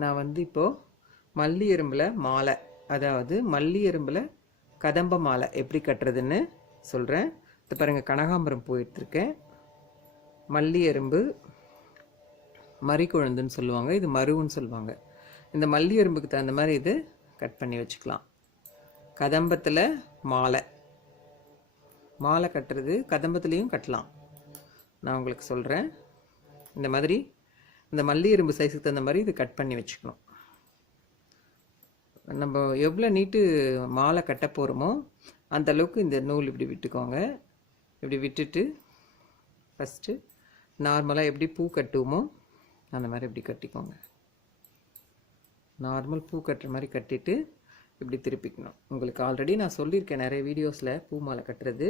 நான் வந்து இப்போது மல்லி எறும்பில் மாலை, அதாவது மல்லி எறும்பில் கதம்ப மாலை எப்படி கட்டுறதுன்னு சொல்கிறேன். இது பாருங்கள், கனகாம்பரம் பூ எடுத்திருக்கேன். மல்லி எறும்பு மறிக்குழுந்துன்னு சொல்லுவாங்க, இது மருவுன்னு சொல்லுவாங்க. இந்த மல்லி எறும்புக்கு தகுந்த மாதிரி இது கட் பண்ணி வச்சுக்கலாம். கதம்பத்தில் மாலை மாலை கட்டுறது கதம்பத்துலேயும் கட்டலாம். நான் உங்களுக்கு சொல்கிறேன். இந்த மாதிரி இந்த மல்லி எறும்பு சைஸுக்கு தகுந்த மாதிரி இது கட் பண்ணி வச்சுக்கணும். நம்ம எவ்வளோ நீட்டு மாலை கட்ட போகிறோமோ அந்த அளவுக்கு இந்த நூல் இப்படி விட்டுக்கோங்க. இப்படி விட்டுட்டு ஃபஸ்ட்டு நார்மலாக எப்படி பூ கட்டுவோமோ அந்த மாதிரி இப்படி கட்டிக்கோங்க. நார்மல் பூ கட்டுற மாதிரி கட்டிட்டு இப்படி திருப்பிக்கணும். உங்களுக்கு ஆல்ரெடி நான் சொல்லியிருக்கேன் நிறைய வீடியோஸில் பூ மாலை கட்டுறது.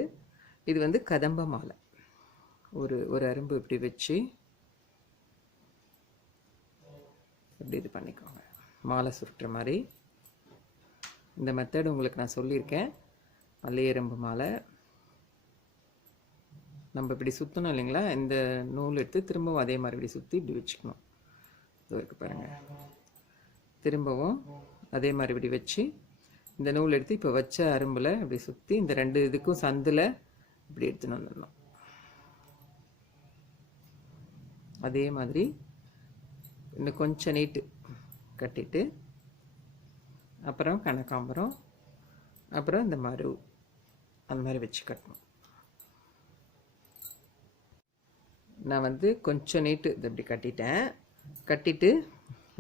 இது வந்து கதம்ப மாலை. ஒரு அரும்பு இப்படி வச்சு இப்படி இது பண்ணிக்கோங்க, மாலை சுருட்டுற மாதிரி. இந்த மெத்தட் உங்களுக்கு நான் சொல்லியிருக்கேன். மல்லி எறும்பு மாலை நம்ம இப்படி சுற்றணும் இல்லைங்களா, இந்த நூல் எடுத்து திரும்பவும் அதே மாதிரி இப்படி சுற்றி இப்படி வச்சுக்கணும். இது இருக்கு பாருங்கள். திரும்பவும் அதே மாதிரி இப்படி வச்சு இந்த நூல் எடுத்து இப்போ வச்ச அரும்பில் இப்படி சுற்றி இந்த ரெண்டு இதுக்கும் சந்தில் இப்படி எடுத்துன்னு வந்துடணும். அதே மாதிரி இன்னும் கொஞ்சம் நீட்டு கட்டிட்டு அப்புறம் கனகாம்பரம், அப்புறம் இந்த மரு அந்த மாதிரி வச்சு கட்டணும். நான் வந்து கொஞ்சம் நீட்டு இது இப்படி கட்டிட்டேன். கட்டிட்டு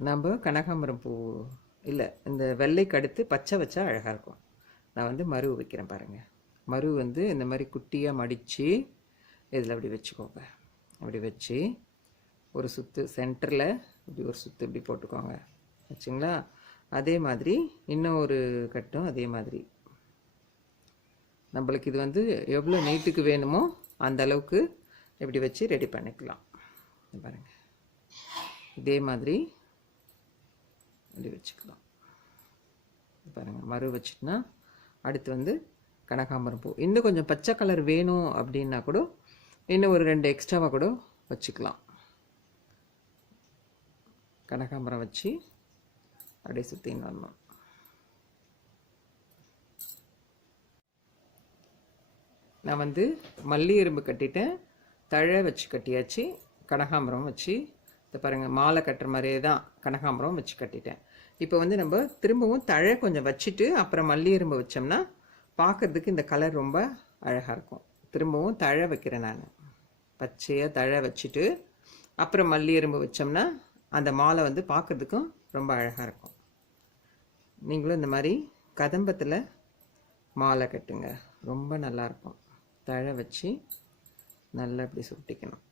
நம்ம கனகாம்பரம் பூ இல்லை, இந்த வெள்ளைக்கு அடுத்து பச்சை வச்சா அழகாக இருக்கும். நான் வந்து மரு வைக்கிறேன் பாருங்கள். மரு வந்து இந்த மாதிரி குட்டியாக மடித்து இதில் அப்படி வச்சுக்கோங்க. அப்படி வச்சு ஒரு சுற்று சென்டரில் இப்படி ஒரு சுற்று இப்படி போட்டுக்கோங்க. வச்சுங்களா? அதே மாதிரி இன்னும் ஒரு கட்டும் அதே மாதிரி. நம்மளுக்கு இது வந்து எவ்வளோ நீட்டுக்கு வேணுமோ அந்த அளவுக்கு இப்படி வச்சு ரெடி பண்ணிக்கலாம். பாருங்கள், இதே மாதிரி இப்படி வச்சுக்கலாம். பாருங்கள், மறு வச்சுட்டுனா அடுத்து வந்து கனகாம்பரம் பூ. இன்னும் கொஞ்சம் பச்சை கலர் வேணும் அப்படின்னா கூட இன்னும் ஒரு 2 எக்ஸ்ட்ராவாக கூட வச்சுக்கலாம். கனகாம்பரம் வச்சு அப்படியே சுற்றின்னு வரணும். நான் வந்து மல்லி எறும்பு கட்டிட்டேன், தழை வச்சு கட்டியாச்சு, கனகாம்பரம் வச்சு இதை பாருங்கள், மாலை கட்டுற மாதிரியே தான் கனகாம்பரம் வச்சு கட்டிட்டேன். இப்போ வந்து நம்ம திரும்பவும் தழை கொஞ்சம் வச்சுட்டு அப்புறம் மல்லி எறும்பு வச்சோம்னா பார்க்குறதுக்கு இந்த கலர் ரொம்ப அழகாக இருக்கும். திரும்பவும் தழை வைக்கிறேன் நான். பச்சையாக தழை வச்சுட்டு அப்புறம் மல்லி எறும்பு வச்சோம்னா அந்த மாலை வந்து பார்க்குறதுக்கும் ரொம்ப அழகாக இருக்கும். நீங்களும் இந்த மாதிரி கதம்பத்தில் மாலை கட்டுங்க, ரொம்ப நல்லாயிருக்கும். தழை வச்சு நல்லா இப்படி சுட்டிக்கணும்.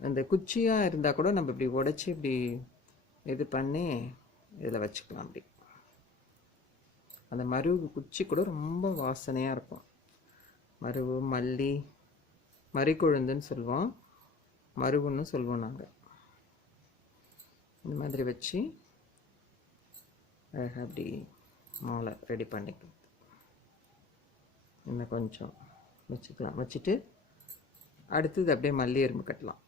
அந்த குச்சியாக இருந்தால் கூட நம்ம இப்படி உடச்சி இப்படி இது பண்ணி இதில் வச்சுக்கலாம். அப்படி அந்த மருவு குச்சி கூட ரொம்ப வாசனையாக இருக்கும். மருவு, மல்லி, மறிக்குழுந்துன்னு சொல்லுவோம், மருவுன்னு சொல்லுவோம் நாங்கள். இந்த மாதிரி வச்சு அழகாக அப்படி மாலை ரெடி பண்ணிக்கலாம். இன்னும் கொஞ்சம் வச்சுக்கலாம். வச்சுட்டு அடுத்தது அப்படியே மல்லி எறும்பு கட்டலாம்.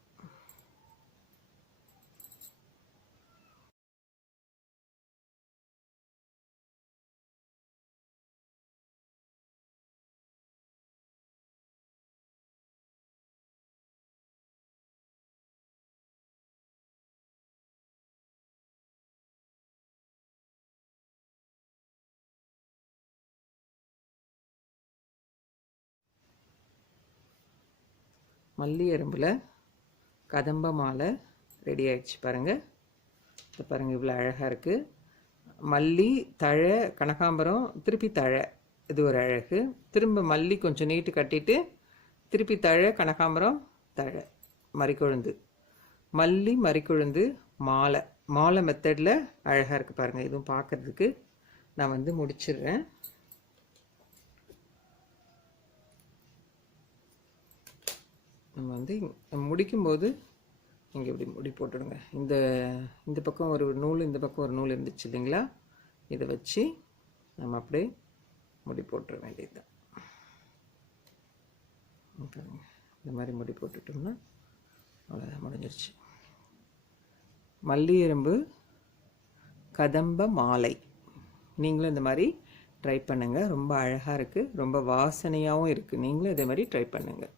மல்லி எறும்பில் கதம்ப மாலை ரெடி ஆகிடுச்சு பாருங்கள். இப்போ பாருங்கள், இவ்வளோ அழகாக இருக்குது. மல்லி, தழை, கனகாம்பரம், திருப்பி தழை, இது ஒரு அழகு. திரும்ப மல்லி கொஞ்சம் நீட்டு கட்டிட்டு திருப்பி தழை, கனகாம்பரம், தழை, மறிக்குழுந்து, மல்லி, மறிக்குழுந்து, மாலை. மாலை மெத்தடில் அழகாக இருக்குது பாருங்கள். இதுவும் பார்க்குறதுக்கு நான் வந்து முடிச்சிடுறேன். நம்ம வந்து முடிக்கும்போது இங்கே இப்படி முடி போட்டுடுங்க. இந்த பக்கம் ஒரு நூல், இந்த பக்கம் ஒரு நூல் இருந்துச்சு இல்லைங்களா, இதை வச்சு நம்ம அப்படியே முடி போட்டுற வேண்டியது தான். இந்த மாதிரி முடி போட்டுட்டோம்னா அவ்வளோதான், முடிஞ்சிருச்சு. மல்லி எறும்பு கதம்ப மாலை. நீங்களும் இந்த மாதிரி ட்ரை பண்ணுங்கள். ரொம்ப அழகாக இருக்குது, ரொம்ப வாசனையாகவும் இருக்குது. நீங்களும் இதே மாதிரி ட்ரை பண்ணுங்கள்.